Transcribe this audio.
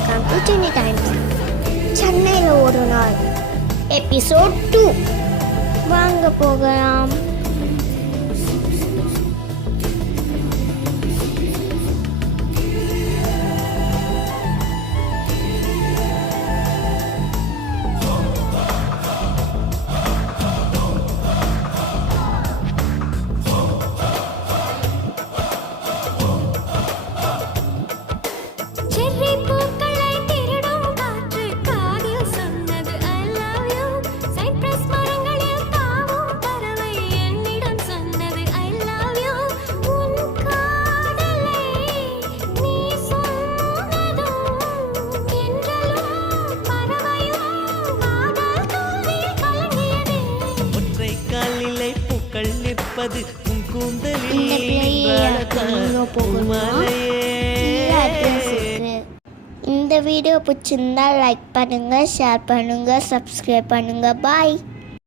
Welcome to Chennai times. சென்னையில் ஒரு நாள் எபிசோட் 2 வாங்க போகலாம். இந்த வீடியோ பிடிச்சிருந்தா லைக் பண்ணுங்க, ஷேர் பண்ணுங்க, சப்ஸ்கிரைப் பண்ணுங்க. பாய்.